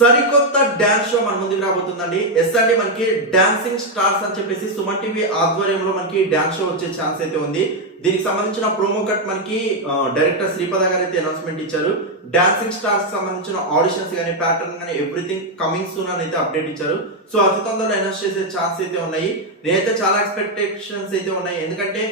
సరికొత్త dance show మన ముందుకు రాబోతుందండి. ఎస్ అండి మనకి డాన్సింగ్ స్టార్స్ అని చెప్పేసి సుమన్ టీవీ ఆధ్వర్యంలో మనకి డాన్స్ షో వచ్చే ఛాన్స్ అయితే ఉంది. దీనికి సంబంధించిన ప్రోమో కట్ మనకి డైరెక్టర్ శ్రీపద గారు అయితే అనౌన్స్మెంట్ ఇచ్చారు డాన్సింగ్ స్టార్స్ సంబంధించిన ఆడిషన్స్ కానీ ప్యాటర్న్ కానీ ఎవ్రీథింగ్ కమింగ్ సూన్ అని అయితే అప్డేట్ ఇచ్చారు. సో అతి తొందరలో అనౌన్స్ చేసే ఛాన్స్ అయితే ఉన్నాయి. నేనైతే చాలా ఎక్స్పెక్టేషన్స్ అయితే ఉన్నాయి. ఎందుకంటే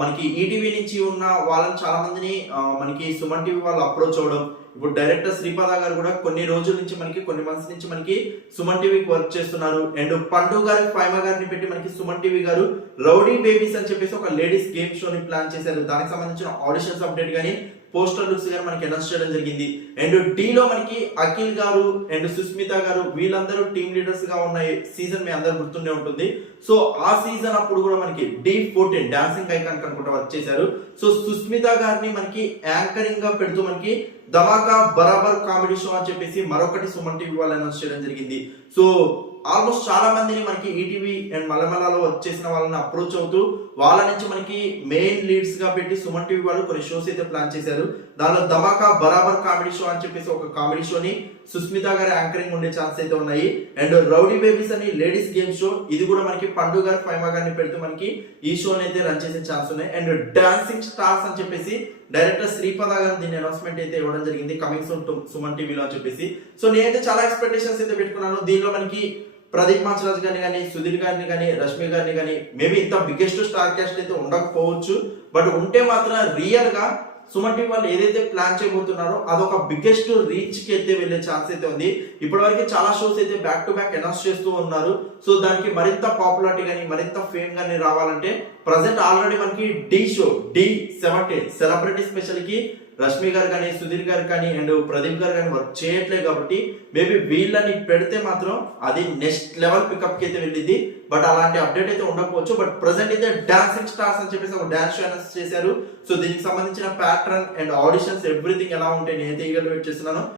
మనకి ఈటీవీ నుంచి ఉన్న వాళ్ళని చాలా మందిని మనకి సుమన్ టీవీ వాళ్ళు అప్రోచ్ అవ్వడం ఇప్పుడు డైరెక్టర్ శ్రీపాద గారు కూడా కొన్ని రోజుల నుంచి మనకి కొన్ని మంత్స్ నుంచి మనకి సుమన్ టీవీకి వర్క్ చేస్తున్నారు. అండ్ పండు గారు ఫైమా గారిని పెట్టి మనకి సుమన్ టీవీ గారు రౌడీ బేబీస్ అని చెప్పేసి ఒక లేడీస్ గేమ్ షోని ప్లాన్ చేశారు? దానికి సంబంధించిన ఆడిషన్స్ అప్డేట్ కానీ పోస్టర్ లుక్స్ గారు మనకి అనౌన్స్ చేయడం జరిగింది. అండ్ డి లో మనకి అఖిల్ గారు అండ్ సుస్మిత గారు వీళ్ళందరూ టీమ్ లీడర్స్గా ఉన్న సీజన్ మీ అందరు గుర్తుండే ఉంటుంది. సో ఆ సీజన్ అప్పుడు కూడా మనకి డి ఫోర్టీన్ డాన్సింగ్ ఐకాన్ అనుకుంటా వర్క్ చేశారు. సో సుస్మిత గారిని మనకి యాంకరింగ్గా పెడుతూ మనకి ధమాకా బరాబర్ కామెడీ షో అని చెప్పేసి మరొకటి సుమన్ టీవీ వాళ్ళు అనౌన్స్ చేయడం జరిగింది. సో ఆల్మోస్ట్ చాలా మందిని మనకి ఈటీవీ అండ్ మలమలలో వచ్చేసిన వాళ్ళని అప్రోచ్ అవుతూ వాళ్ళ నుంచి మనకి మెయిన్ లీడ్స్గా పెట్టి సుమన్ టీవీ వాళ్ళు కొన్ని షోస్ అయితే ప్లాన్ చేశారు. దానిలో ధమాకా బరాబర్ కామెడీ షో అని చెప్పేసి ఒక కామెడీ షోని సుస్మిత గారి యాంకరింగ్ ఉండే ఛాన్స్ అయితే ఉన్నాయి. అండ్ రౌడీ బేబీస్ అని లేడీస్ గేమ్ షో ఇది కూడా మనకి పండు గారు ఫైమా గారిని పెడుతూ మనకి ఈ షోని అయితే రన్ చేసే ఛాన్స్ ఉన్నాయి. అండ్ డాన్సింగ్ స్టార్స్ అని చెప్పేసి డైరెక్టర్ శ్రీపద గారు దీని అనౌన్స్మెంట్ అయితే ఇవ్వడం జరిగింది. కమింగ్ సూన్ సుమన్ టీవీలో అని చెప్పేసి. సో నేనైతే చాలా ఎక్స్పెక్టేషన్స్ అయితే పెట్టుకున్నాను. దీనిలో మనకి ప్రదీప్ మాచరాజ్ గారిని కానీ సుధీర్ గారిని కానీ రష్మి గారిని కానీ మేబీ ఇంత బిగ్గెస్ట్ స్టార్ క్యాస్ట్ అయితే ఉండకపోవచ్చు. బట్ ఉంటే మాత్రం రియల్గా సుమన్ టీవీ వాళ్ళు ఏదైతే ప్లాన్ చేయబోతున్నారో అదొక బిగ్గెస్ట్ రీచ్కి అయితే వెళ్ళే ఛాన్స్ అయితే ఉంది. ఇప్పటివరకు చాలా షోస్ అయితే బ్యాక్ టు బ్యాక్ అనౌన్స్ చేస్తూ ఉన్నారు. సో దానికి మరింత పాపులారిటీ కానీ మరింత ఫేమ్ కానీ రావాలంటే ప్రజెంట్ ఆల్రెడీ మనకి Dhee show Dhee seventeen celebrity స్పెషల్కి Rashmi గారు కానీ సుధీర్ గారు కానీ అండ్ ప్రదీప్ గారు కానీ వర్క్ చేయట్లేదు కాబట్టి మేబీ వీళ్ళని పెడితే మాత్రం అది నెక్స్ట్ లెవెల్ పికప్కి అయితే వెళ్ళింది బట్ అలాంటి అప్డేట్ అయితే ఉండకపోవచ్చు. బట్ ప్రజెంట్ అయితే డాన్సింగ్ స్టార్స్ అని చెప్పేసి ఒక డాన్స్ షో అనౌన్స్ చేశారు. సో దీనికి సంబంధించిన ప్యాటర్న్ అండ్ ఆడిషన్స్ ఎవ్రీథింగ్ ఎలా ఉంటాయి నేనైతే ఈగర్ వెయిట్ చేస్తున్నాను.